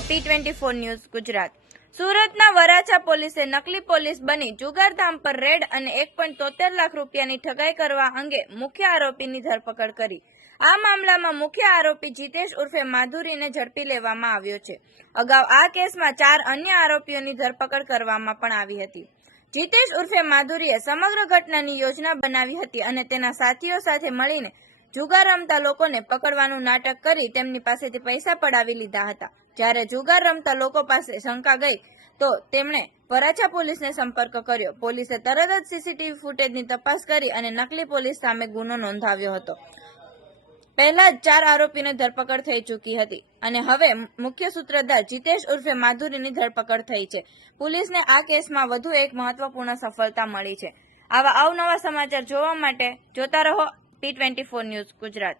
T twenty four news Gujarat. સુરતના વરાછા પોલીસે નકલી પોલીસ બની જુગારધામ પર રેડ અને એક પોઈન્ટ તોતેર લાખ રૂપિયાની ઠગાઈ કરવા અંગે મુખ્ય આરોપીની ધરપકડ કરી. આ મામલામાં મુખ્ય આરોપી જીતેશ ઉર્ફે માધુરીને ઝડપી લેવામાં આવ્યો છે. અગાઉ આ કેસમાં ચાર અન્ય આરોપીઓની ધરપકડ કરવામાં પણ આવી હતી. જીતેશ ઉર્ફે માધુરીએ સમગ્ર ઘટનાની યોજના બનાવી હતી અને તેના સાથીઓ સાથે મળીને જુગાર રમતા લોકોને પકડવાનું નાટક કરી તેમની પાસેથી પૈસા પડાવી લીધા હતા. જ્યારે જુગાર રમતા લોકો પાસે શંકા ગઈ, તો તેમણે વરાછા પોલીસને સંપર્ક કર્યો. પોલીસે તરત જ સીસીટીવી ફૂટેજની તપાસ કરી અને નકલી પોલીસ સામે ગુનો નોંધાવ્યો હતો. પહેલા જ ચાર આરોપીને ધરપકડ થઈ ચૂકી હતી અને હવે મુખ્ય સૂત્રધાર જીતેશ ઉર્ફે માધુરીની ધરપકડ થઈ છે. પોલીસને આ કેસમાં વધુ એક મહત્વપૂર્ણ સફળતા મળી છે. આવા અવનવા સમાચાર જોવા માટે જોતા રહો ટ્વેન્ટી ફોર ન્યૂઝ ગુજરાત